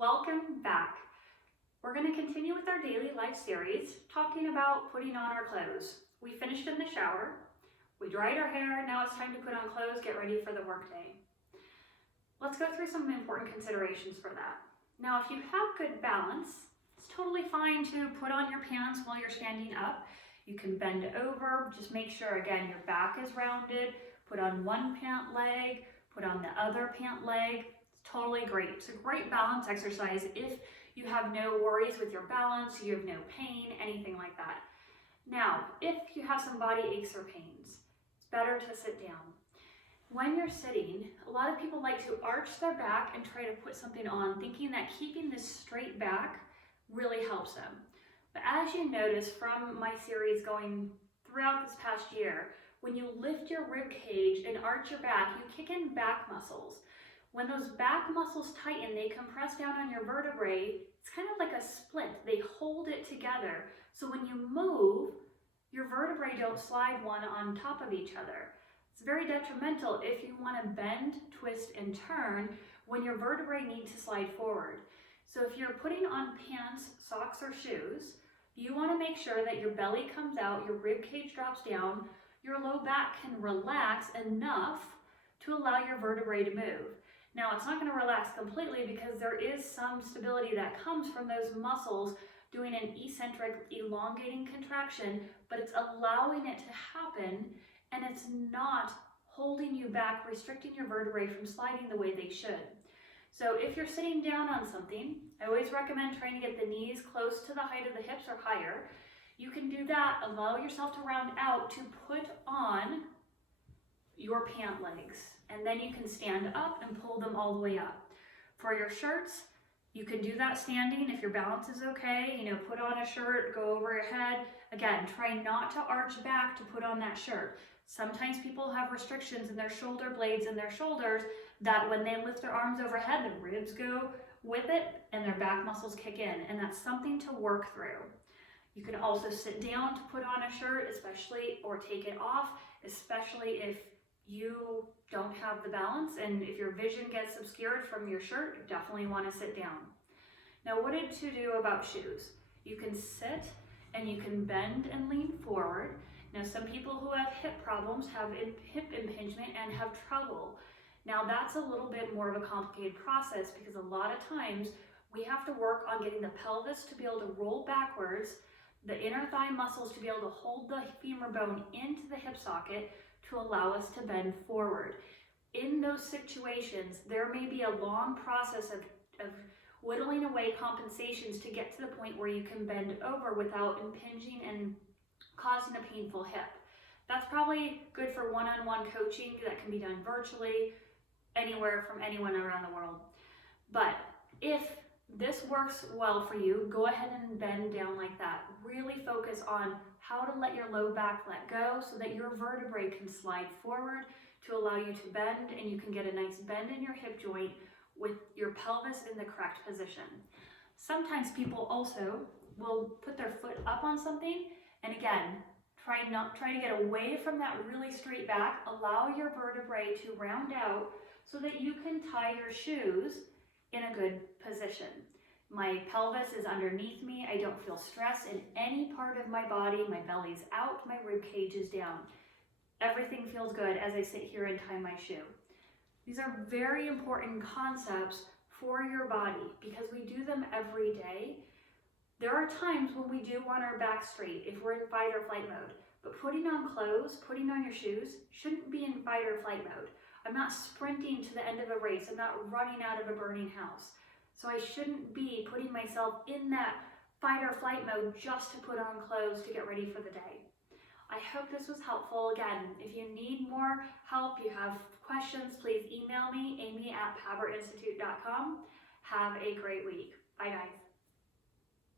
Welcome back. We're going to continue with our daily life series talking about putting on our clothes. We finished in the shower, we dried our hair, now it's time to put on clothes, get ready for the workday. Let's go through some important considerations for that. Now, if you have good balance, it's totally fine to put on your pants while you're standing up. You can bend over, just make sure again your back is rounded, put on one pant leg, put on the other pant leg. Totally great. It's a great balance exercise if you have no worries with your balance, you have no pain, anything like that. Now, if you have some body aches or pains, it's better to sit down. When you're sitting, a lot of people like to arch their back and try to put something on, thinking that keeping this straight back really helps them. But as you notice from my series going throughout this past year, when you lift your rib cage and arch your back, you kick in back muscles. When those back muscles tighten, they compress down on your vertebrae. It's kind of like a splint. They hold it together. So when you move, your vertebrae don't slide one on top of each other. It's very detrimental if you want to bend, twist, and turn when your vertebrae need to slide forward. So if you're putting on pants, socks, or shoes, you want to make sure that your belly comes out, your rib cage drops down, your low back can relax enough to allow your vertebrae to move. Now, it's not going to relax completely because there is some stability that comes from those muscles doing an eccentric elongating contraction, but it's allowing it to happen and it's not holding you back, restricting your vertebrae from sliding the way they should. So if you're sitting down on something, I always recommend trying to get the knees close to the height of the hips or higher. You can do that, allow yourself to round out to put on your pant legs, and then you can stand up and pull them all the way up. For your shirts, you can do that standing if your balance is okay. Put on a shirt, go over your head. Again, try not to arch back to put on that shirt. Sometimes people have restrictions in their shoulder blades and their shoulders that when they lift their arms overhead, the ribs go with it and their back muscles kick in, and that's something to work through. You can also sit down to put on a shirt, or take it off, especially if you don't have the balance and if your vision gets obscured from your shirt, you definitely want to sit down. Now, what to do about shoes? You can sit and you can bend and lean forward. Now, some people who have hip problems have hip impingement and have trouble. Now, that's a little bit more of a complicated process because a lot of times we have to work on getting the pelvis to be able to roll backwards, the inner thigh muscles to be able to hold the femur bone into the hip socket to allow us to bend forward. In those situations, there may be a long process of whittling away compensations to get to the point where you can bend over without impinging and causing a painful hip. That's probably good for one-on-one coaching that can be done virtually, anywhere from anyone around the world. But if this works well for you, go ahead and bend down like that. Really focus on how to let your low back let go so that your vertebrae can slide forward to allow you to bend, and you can get a nice bend in your hip joint with your pelvis in the correct position. Sometimes people also will put their foot up on something, and again, try to get away from that really straight back. Allow your vertebrae to round out so that you can tie your shoes in a good position. My pelvis is underneath me. I don't feel stress in any part of my body. My belly's out, my rib cage is down. Everything feels good as I sit here and tie my shoe. These are very important concepts for your body because we do them every day. There are times when we do want our back straight if we're in fight or flight mode, but putting on clothes, putting on your shoes shouldn't be in fight or flight mode. I'm not sprinting to the end of a race. I'm not running out of a burning house. So I shouldn't be putting myself in that fight or flight mode just to put on clothes to get ready for the day. I hope this was helpful. Again, if you need more help, you have questions, please email me, amy@paberinstitute.com. Have a great week. Bye, guys.